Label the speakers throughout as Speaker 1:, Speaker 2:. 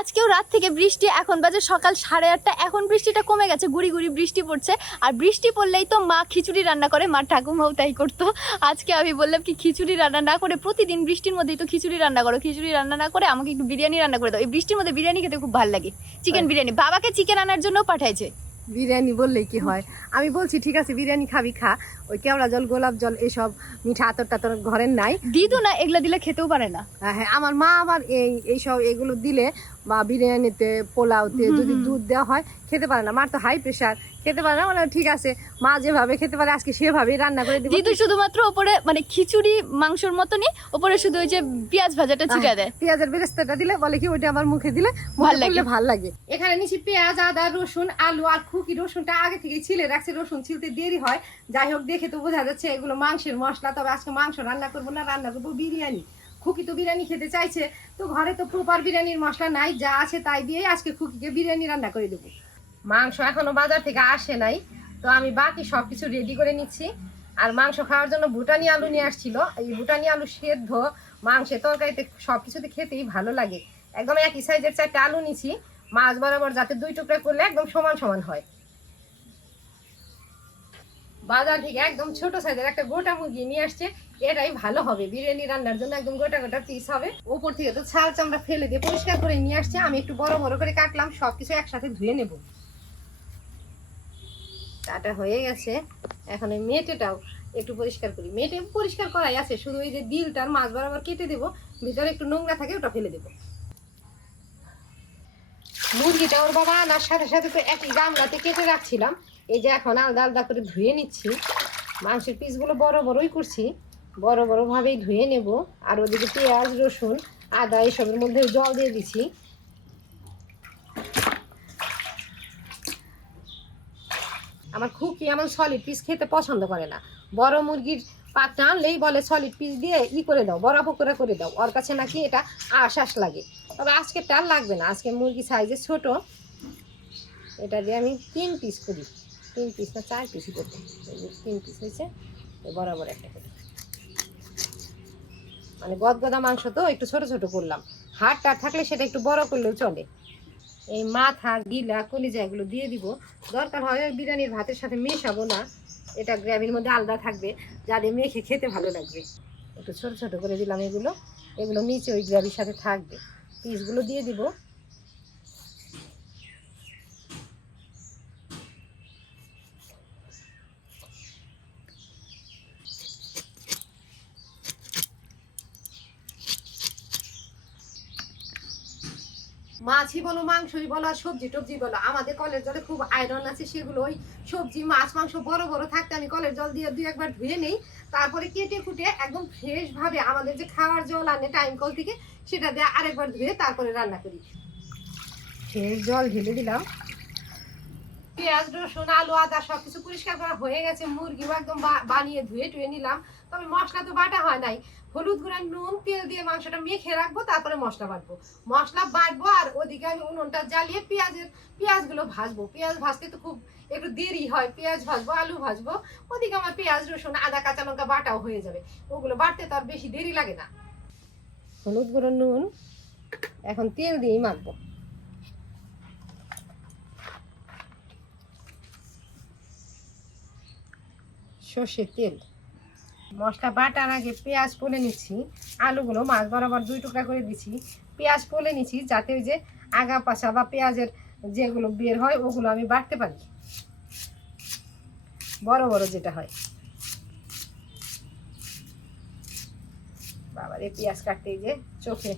Speaker 1: আজকেও রাত থেকে বৃষ্টি এখন বাজে সকাল সাড়ে আটটা। এখন বৃষ্টিটা কমে গেছে গুড়ি গুড়ি বৃষ্টি পড়ছে। আর বৃষ্টি পড়লেই তো মা খিচুড়ি রান্না করে মা ঠাকুমাও তাই করতো। আজকে আমি বললাম কি খিচুড়ি রান্না না করে প্রতিদিন বৃষ্টির মধ্যেই তো খিচুড়ি রান্না করো। খিচুড়ি রান্না না করে আমাকে একটু বিরিয়ানি রান্না করে দাও। এই বৃষ্টির মধ্যে বিরিয়ানি খেতে খুব ভালো লাগে। চিকেন বিরিয়ানি। বাবাকে চিকেন আনার জন্য পাঠাইছে।
Speaker 2: বিরিয়ানি বললেই কি হয়? আমি বলছি ঠিক আছে বিরিয়ানি খাবি খা। ওই কেওড়া জল গোলাপ জল এসব মিঠা আতর টাতর ঘরের নাই।
Speaker 1: দিদু না এগুলো দিলে খেতেও পারে না।
Speaker 2: আহ, হ্যাঁ আমার মা আবার এই এইসব এগুলো দিলে বা বিরিয়ানিতে পোলাওতে যদি দুধ দেওয়া হয় খেতে পারে না। মার তো হাই প্রেশার খেতে পারে না মানে ঠিক আছে। মা যেভাবে খেতে পারে আজকে সেভাবেই রান্না করে দিব।
Speaker 1: দিদু শুধুমাত্র ওপরে মানে খিচুড়ি মাংসর মতনই ওপরে শুধু ওই যে পেঁয়াজ ভাজাটা ছিটা দেয়।
Speaker 2: পেঁয়াজের বেরেস্তাটা দিলে বলে কি ওইটা আমার মুখে দিলে
Speaker 1: ভালো
Speaker 2: ভালো
Speaker 1: লাগে।
Speaker 2: লাগে। ভালো লাগে। এখানে নিচে পেঁয়াজ আদা রসুন আলু আর খুকি। রসুনটা আগে থেকে ছিলে রাখছে। রসুন ছিলতে দেরি হয়। যাই হোক দেখে তো বোঝা যাচ্ছে এগুলো মাংসের মশলা। তবে আজকে মাংস রান্না করব না রান্না করব বিরিয়ানি। খুকি তো বিরিয়ানি খেতে চাইছে, তো ঘরে তো প্রপার বিরিয়ানির মশলা নাই, যা আছে তাই দিয়েই আজকে খুকিকে বিরিয়ানি রান্না করে দেবো। মাংস এখনও বাজার থেকে আসে নাই, তো আমি বাকি সব কিছু রেডি করে নিচ্ছি। আর মাংস খাওয়ার জন্য ভুটানি আলু নিয়ে আসছিল, এই ভুটানি আলু সেদ্ধ মাংসের তরকারিতে সব কিছুতে খেতেই ভালো লাগে। একদম একই সাইজের চারটে আলু নিছি, মাছ বরাবর যাতে দুই টুকরা করলে একদম সমান সমান হয়। বাজার থেকে একদম ছোট সাইজের একটা গোটা মুরগি নিয়ে আসছে এটাই ভালো হবে। বিরিয়ানি রান্নার জন্য একদম গোটা গোটা পিস হবে। উপর থেকে তো ছাল চামড়া ফেলে দিয়ে পরিষ্কার করে নিয়ে আসছি। আমি একটু বড় বড় করে কাটলাম, সবকিছু একসাথে ধুয়ে নেব। কাটা হয়ে গেছে। এখন এই মেটেটাও একটু পরিষ্কার করি। মেটে পরিষ্কার করাই আছে, শুধু এই যে দিলটার মাছ বরাবর কেটে দেবো, ভিতরে একটু নোংরা থাকে ওটা ফেলে দেবো। মুরগিটা ওর বাবা আনার সাথে সাথে তো একই গামলাতে কেটে রাখছিলাম। এই যে এখন আলাদা আলাদা করে ধুয়ে নিচ্ছি। মাংসের পিসগুলো বড় বড়ই করছি। বড় বড় ভাবেই ধুয়ে নেব। আর ওদিকে পেঁয়াজ, রসুন, আদা, এসবের মধ্যে জল দিয়ে দিচ্ছি আমার খুবই এমন সলিড পিস খেতে পছন্দ করে না। বড় মুরগির পাকটা আনলেই বলে সলিড পিস দিয়ে ই করে দাও, বড় পকোড়া করে দাও। ওর কাছে নাকি এটা আশ্বাস লাগে। তবে আজকে টাল লাগবে না, আজকে মুরগি সাইজে ছোট। এটা দিয়ে আমি তিন পিস করি। তিন পিস না, চার এই যে তিন পিস হয়েছে বরাবর একটা করি। মানে গদগদা মাংস তো একটু ছোট ছোট করলাম। হাড়টা থাকলে সেটা একটু বড় করলেও চলে। এই মাথা, গিলা, কলিজা এগুলো দিয়ে দিব। দরকার হয় ওই বিরিয়ানির ভাতের সাথে মেশাবো না। এটা গ্রেভির মধ্যে আলাদা থাকবে যাদের মেখে খেতে ভালো লাগবে। একটু ছোট ছোট করে দিলাম এগুলো। এগুলো নিচে ওই গ্রেভির সাথে থাকবে। পিসগুলো দিয়ে দিব। মাছই বলো, মাংসই বলো আর সবজি টবজি বলো। আমাদের কলের জলে খুব আয়রন আছে, সেগুলো ওই সবজি, মাছ, মাংস বড় বড় থাকতে আমি কলের জল দিয়ে দুই একবার ধুয়ে নেই। তারপরে কেটে কুটে একদম ফ্রেশভাবে আমাদের যে খাওয়ার জল আনে টাইম কল থেকে, সেটা দিয়ে আরেকবার ধুয়ে তারপরে রান্না করি। ফ্রেশ জল ঢেলে দিলাম। পেঁয়াজ, রসুন, আলু, আদা সবকিছু পরিষ্কার করা হয়ে গেছে। একদম বানিয়ে ধুয়ে টুয়ে নিলাম। তবে মশলা তো বাটা হয় নাই। হলুদ গুঁড়া, নুন, তেল দিয়ে মাংসটা মেখে তারপরে মশলা বাটবো। মশলা বাটবো আর ওদিকে আমি উনুনটা জ্বালিয়ে পেঁয়াজের, পেঁয়াজগুলো ভাজবো। পেঁয়াজ ভাজতে তো খুব একটু দেরি হয়। পেঁয়াজ ভাজবো, আলু ভাজবো। ওদিকে আমার পেঁয়াজ, রসুন, আদা, কাঁচা লঙ্কা বাটাও হয়ে যাবে। ওগুলো বাটতে তো আর বেশি দেরি লাগে না। হলুদ গুঁড়ো, নুন, এখন তেল দিয়েই মাখবো। সর্ষের তেল। মশলা বাটার আগে পেঁয়াজ পলে নিচ্ছি আলুগুলো মাছ বরাবর দুই টুকরা করে দিচ্ছি পেঁয়াজ পলে নিচ্ছি যাতে ওই যে আগা পাশা বা পেঁয়াজের যেগুলো বের হয় ওগুলো আমি বাটতে পারি। বড় বড় যেটা হয়। বাবার এই পেঁয়াজ কাটতে যে চোখে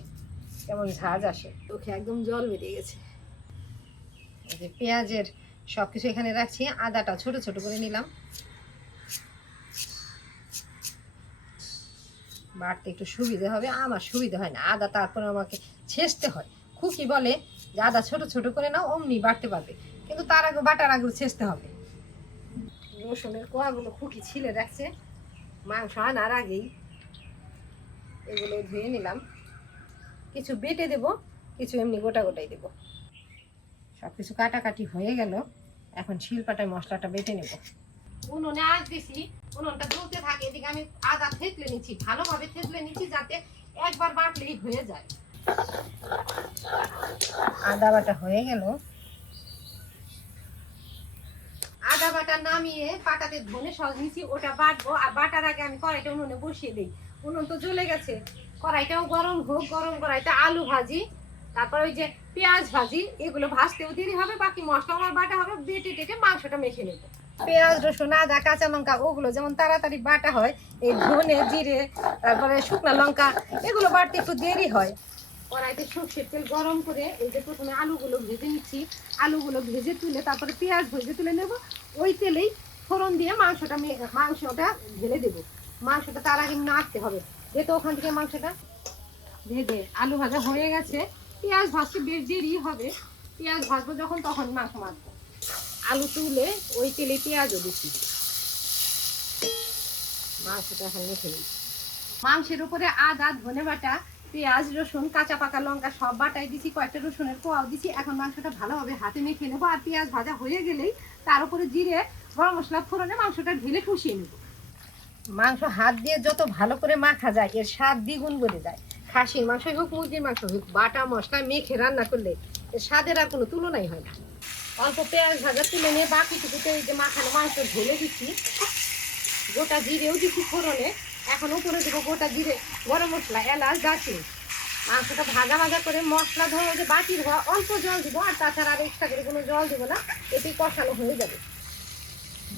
Speaker 2: কেমন ঝাঁজ আসে। চোখে একদম জল বেরিয়ে গেছে। পেঁয়াজের সব কিছু এখানে রাখছি আদাটা ছোট ছোট করে নিলাম। বাড়তে একটু সুবিধে হবে, আমার সুবিধা হয় না। আদা তারপরে আমাকে ছেঁচতে হয়। খুকি বলে যে, আদা ছোট ছোট করে নাও, অমনি বাড়তে পারবে। কিন্তু তার আগে বাটার আগে ছেঁচতে হবে। রসুনের কোয়াগুলো খুকি ছিলে রাখছে মাংস আনার আগেই এগুলো ধুয়ে নিলাম। কিছু বেটে দেব, কিছু এমনি গোটা গোটাই দেব। সব কিছু কাটাকাটি হয়ে গেল। এখন শিলপাটায় মশলাটা বেটে নেব। উনুনে আঁচ দিছি উনুনটা জ্বলতে থাকে এদিকে আমি আদা থেতলে নিচ্ছি ভালোভাবে থেতলে নিচ্ছি যাতে একবার বাটলেই হয়ে যায়। আদা বাটা হয়ে গেল। আদা বাটা নামিয়ে পাটাতে ধনে সস নিছি ওটা বাটবো আর বাটার আগে আমি কড়াইটা উনুনে বসিয়ে দিই। উনুন তো জ্বলে গেছে কড়াইটাও গরম হোক গরম কড়াইতে আলু ভাজি তারপর ওই যে পেঁয়াজ ভাজি এগুলো ভাজতেও দেরি হবে বাকি মশলা আমার বাটা হবে বেটে টেটে মাংসটা মেখে নেব। পেঁয়াজ, রসুন, আদা, কাঁচা লঙ্কা, ওগুলো যেমন তাড়াতাড়ি বাটা হয়, এই ধনে, জিরে, তারপরে শুকনো লঙ্কা, এগুলো বাটতে একটু দেরি হয়। কড়াইতে সর্ষের তেল গরম করে এই যে প্রথমে আলুগুলো ভেজে নিচ্ছি। আলুগুলো ভেজে তুলে তারপরে পেঁয়াজ ভেজে তুলে নেব। ওই তেলেই ফোড়ন দিয়ে মাংসটা মাংসটা ঢেলে দেবো। মাংসটা তার আগে নাড়তে হবে। যেহেতু ওখান থেকে মাংসটা ভেজে আলু ভাজা হয়ে গেছে, পেঁয়াজ ভাজতে বেশ দেরি হবে। পেঁয়াজ ভাজবো যখন, তখন মাংস মাখবো। আলু তুলে ওই তেলে পেঁয়াজও দিচ্ছি। মাংসটা এখন নিচ্ছি। মাংসের উপরে আদা, ধনে বাটা, পেঁয়াজ, রসুন, কাঁচা পাকা লঙ্কা সব বাটাই দিছি, কয়েকটা রসুনের কোয়াও দিছি। এখন মাংসটা ভালোভাবে হাতে মেখে নেব আর পেঁয়াজ ভাজা হয়ে গেলেই তার উপরে জিরে, গরম মশলা ফোড়নে মাংসটা ঢেলে কষিয়ে নেব। মাংস হাত দিয়ে যত ভালো করে মাখা যায়, এর স্বাদ দ্বিগুণ বলে যায়। খাসির মাংস হোক, মুরগির মাংস হোক, বাটা মশলা মেখে রান্না করলে এর স্বাদের আর কোনো তুলনাই হয় না। অল্প পেঁয়াজ ভাজা তুলে নিয়ে বাকিটুকুতে এই যে মাখানো মাংস ঢেলে দিচ্ছি। গোটা জিরেও দিচ্ছি ফোড়নে। এখন উপরে দেবো গোটা জিরে, গরম মশলা, এলাচ, দারচিনি। মাংসটা ভাজা ভাজা করে মশলা ধোয়া যে বাটির হওয়া অল্প জল দিব, আর তাছাড়া আর এক্সট্রা করে কোনো জল দেবো না, এতেই কষানো হয়ে যাবে।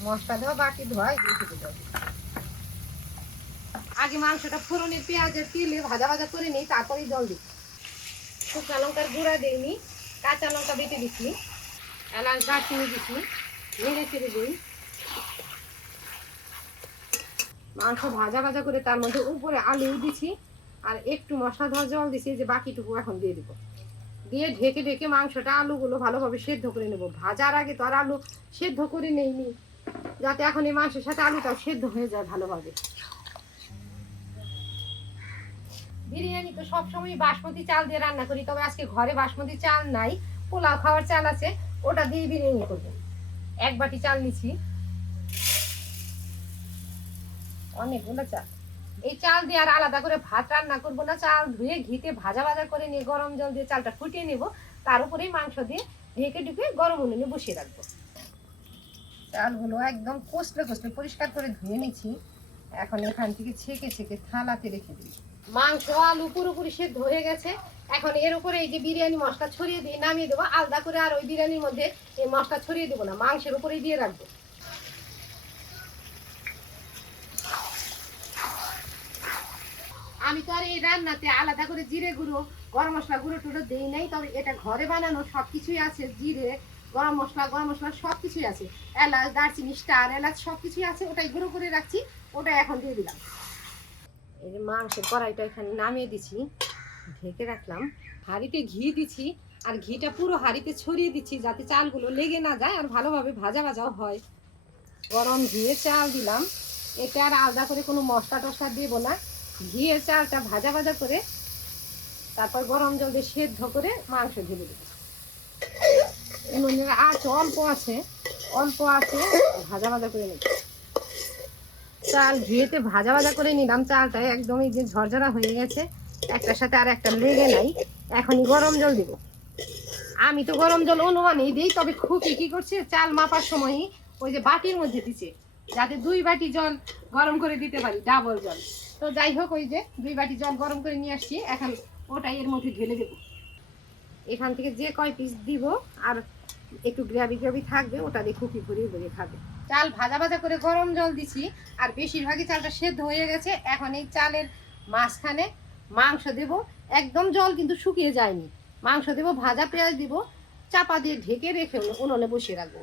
Speaker 2: মশলা দেওয়া বাটি ধোয়া এইটুকু আগে মাংসটা ফোড়নে পেঁয়াজের তেলে ভাজা ভাজা করে নিই তারপরে জল দিই। শুকনা লঙ্কার গুঁড়া দিইনি, কাঁচা লঙ্কা বেটে দিচ্ছি। এলাচ দারচিনি দিচ্ছি নেড়ে চেড়ে দিই। মাংস ভাজা ভাজা করে তার মধ্যে উপরে আলু দিছি, আর একটু মশলা ধোয়া জল দিছি যে বাকিটুকু এখন দিয়ে দিব। দিয়ে ঢেকে ঢেকে মাংসটা আলুগুলো ভালোভাবে সেদ্ধ করে নেব। ভাজার আগে তো আর আলু সেদ্ধ করে নেইনি, যাতে এখন এই মাংসের সাথে আলুটাও সেদ্ধ হয়ে যায় ভালোভাবে। বিরিয়ানি তো সবসময় বাসমতি চাল দিয়ে রান্না করি, তবে আজকে ঘরে বাসমতি চাল নাই, পোলাও খাওয়ার চাল আছে ওটা দিয়ে বিরিয়ানি করব। এক বাটি চাল নিচ্ছি অনেকগুলো চাল। এই চাল দিয়ে আর আলাদা করে ভাত রান্না করব না। চাল ধুয়ে ঘিতে ভাজা ভাজা করে নিয়ে গরম জল দিয়ে চালটা ফুটিয়ে নেব। তার উপরেই মাংস দিয়ে ঢেকে ঢুকে গরম উনুনে বসিয়ে রাখব। চালগুলো একদম কষলে কষলে পরিষ্কার করে ধুয়ে নিচ্ছি এখন এখান থেকে ছেঁকে ছেঁকে থালাতে রেখে দিই মাংস, আলু পুরোপুরি সেদ্ধ হয়ে গেছে। এখন এর উপরে এই যে বিরিয়ানি মশলা ছড়িয়ে দিয়ে নামিয়ে দেবো। আলাদা করে আর ওই বিরিয়ানির মধ্যে এই মশলা ছড়িয়ে দেবো না, মাংসের উপরেই দিয়ে রাখব। আমি তো আর এই রান্নাতে আলাদা করে জিরে গুঁড়ো, গরম মশলা গুঁড়ো টুড়ো দেই নাই, তবে এটা ঘরে বানানো সব কিছুই আছে, জিরে, গরম মশলা গরম মশলা সব কিছুই আছে। এলাচ, দারচিনি, স্টার, এলাচ সব কিছুই আছে, ওটাই গুঁড়ো করে রাখছি, ওটা এখন দিয়ে দিলাম। এই যে মাংসের কড়াইটা এখানে নামিয়ে দিছি, ঢেকে রাখলাম। হাঁড়িতে ঘি দিছি, আর ঘিটা পুরো হাঁড়িতে ছড়িয়ে দিচ্ছি যাতে চালগুলো লেগে না যায় আর ভালোভাবে ভাজা ভাজাও হয়। গরম ঘিয়ে চাল দিলাম। এতে আর আলাদা করে কোনো মশলা টশলা দেবো না। ঘিয়ে চালটা ভাজা ভাজা করে তারপর গরম জল দিয়ে সেদ্ধ করে মাংস ঢেলে উনুনের আঁচ অল্প আছে অল্প আছে, ভাজা ভাজা করে নেব। চাল ঘিয়েতে ভাজা ভাজা করে নিলাম। চালটা একদমই যে ঝরঝরা হয়ে গেছে, একটার সাথে আর একটা লেগে নাই। এখনই গরম জল দিব। আমি তো গরম জল অনুমানেই দিই, তবে খুবই কি করছে? চাল মাপার সময়ই ওই যে বাটির মধ্যে দিচ্ছে যাতে দুই বাটি জল গরম করে দিতে পারি, ডাবল জল। তো যাই হোক, ওই যে দুই বাটি জল গরম করে নিয়ে আসছি, এখন ওটাই এর মধ্যে ঢেলে দেবো। এখান থেকে যে কয় পিস দিব, আর একটু গ্রাভি গ্রাভি থাকবে, ওটা দিয়ে খুবই ভরিয়ে ভরিয়ে খাবে। চাল ভাজা ভাজা করে গরম জল দিছি, আর বেশিরভাগই চালটা সেদ্ধ হয়ে গেছে। এখন এই চালের মাঝখানে মাংস দেব। একদম জল কিন্তু শুকিয়ে যায়নি। মাংস দেব, ভাজা পেঁয়াজ দিব, চাপা দিয়ে ঢেকে রেখে উনুনে বসিয়ে রাখব।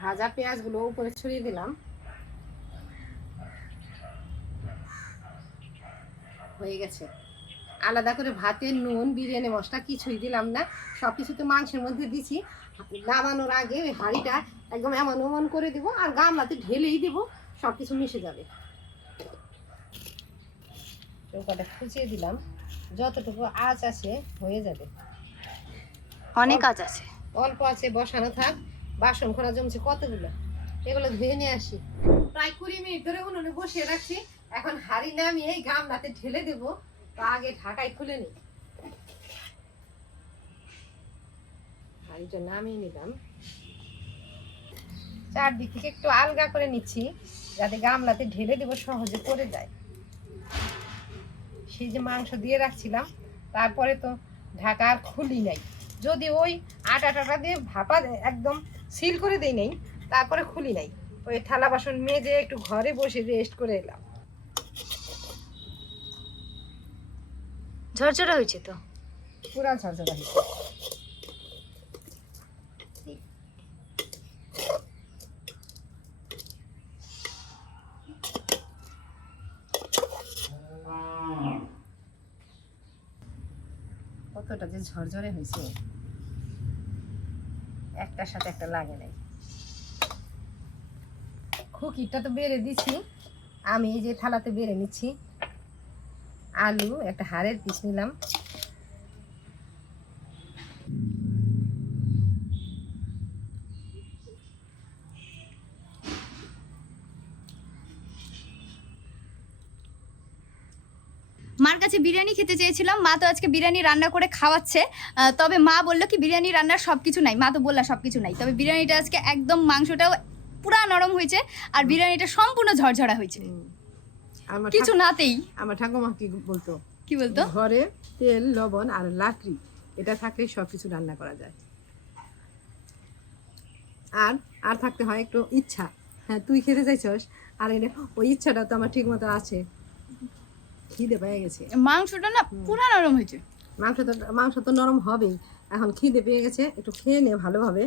Speaker 2: ভাজা পেঁয়াজগুলো উপরে ছড়িয়ে দিলাম। হয়ে গেছে। আলাদা করে ভাতের নুন, বিরিয়ানি, মশলা কিছুই দিলাম না। সব কিছু তো মাংসের মধ্যে দিছি। নামানোর আগে ওই হাঁড়িটা একদম এমন এমন করে দিব আর গামলাতে ঢেলেই দিব সব কিছু মিশে যাবে। খুঁচিয়ে দিলাম যতটুকু আঁচ আছে হয়ে যাবে।
Speaker 1: অনেক আছে।
Speaker 2: অল্প আছে বসানো থাক বাসন খোলা জমছে কতগুলো? এগুলো ধুয়ে নিয়ে আসি। প্রায় কুড়ি মিনিট ধরে উনুনে বসিয়ে রাখছি এখন হাড়ি নামিয়ে এই গামলাতে ঢেলে দেবো তো আগে ঢাকায় খুলে নিই। হাঁড়িটা নামিয়ে নিলাম। চারদিক থেকে একটু আলগা করে নিচ্ছি যাতে গামলাতে ঢেলে দেবো সহজে পড়ে যায়। সেই যে মাংস দিয়ে রাখছিলাম তারপরে তো ঢাকা আর খুলি নাই। যদি ওই আটা টাটা দিয়ে ভাপা একদম সিল করে দেই নাই তারপরে খুলি নাই। ওই থালা বাসন মেজে একটু ঘরে বসে রেস্ট করে এলাম।
Speaker 1: ঝরঝরা হয়েছে তো?
Speaker 2: পুরা ঝরঝরা হয়েছে। ঝরঝরে হয়েছে, একটার সাথে একটা লাগে নাই। খুকিটা তো বেড়ে দিছি, আমি এই যে থালাতে বেড়ে নিচ্ছি। আলু, একটা হাড়ের পিস নিলাম।
Speaker 1: মার কাছে বিরিয়ানি খেতে চেয়েছিলাম। মা তো আজকে বিরিয়ানি রান্না করে খাওয়াচ্ছে। তবে মা বলল কি বিরিয়ানি রান্নার সব কিছু নাই। মা তো বললা সব কিছু নাই। তবে বিরিয়ানিটা আজকে একদম মাংসটাও পুরা নরম হয়েছে আর বিরিয়ানিটা সম্পূর্ণ ঝরঝরা হয়েছে। কিছু নাতেই।
Speaker 2: আমার ঠাকুমা কি বলতো?
Speaker 1: কি বলতো?
Speaker 2: ঘরে তেল লবণ আর লাকড়ি এটা থাকলেই সব কিছু রান্না করা যায়। আর আর থাকতে হয় একটু ইচ্ছা। হ্যাঁ তুই খেতে চাইছস? আর এটা ওই ইচ্ছাটা তো আমার ঠিক মতো আছে। খিদে পেয়ে গেছে।
Speaker 1: মাংসটা না পুরো নরম হয়েছে।
Speaker 2: মাংস তো মাংস তো নরম হবেই। এখন খিদে পেয়ে গেছে একটু খেয়ে নে ভালোভাবে।